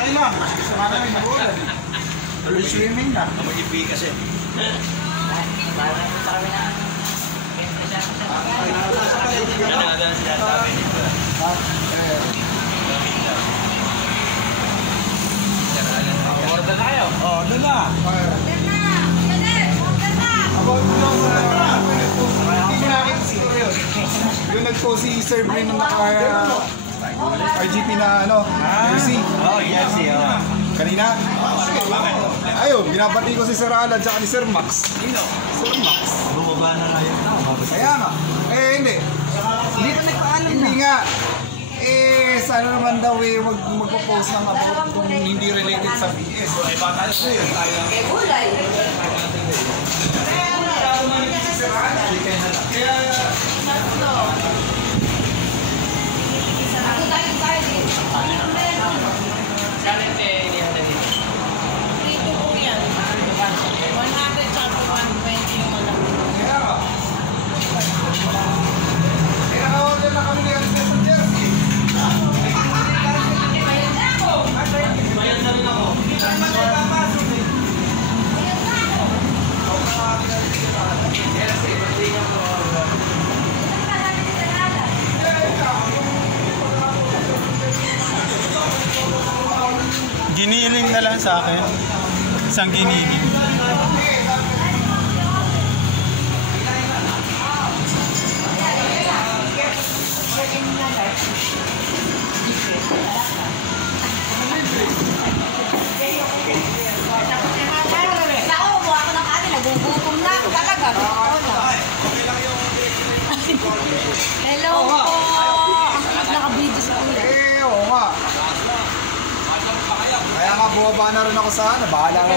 Okay lang. Sama namin nagulan. Tuloy swimming na. Mag-ipi kasi. Order na kayo? Oo, doon na. Yung nag-post si Sir Brain nung RGP na ano, jersey. Oo, jersey. Kanina? Ayun, binabati ko si Sir Alan at ni Sir Max. Sino? Sir Max. Bumaba na nga yun. Kaya nga. Hindi. Hindi ko nagpaalam na. Hindi nga. Sana naman daw magpo-post ng about kung hindi related sa BS. Ay, baka na yun. Eh, gulay. Naka-order na kami ng jersey. Giniling na lang sa akin. Isang giniling. Hello po! Naka-video sa kuya. Oo nga. Kaya nga bumaba na rin ako sa ano, bahala ko.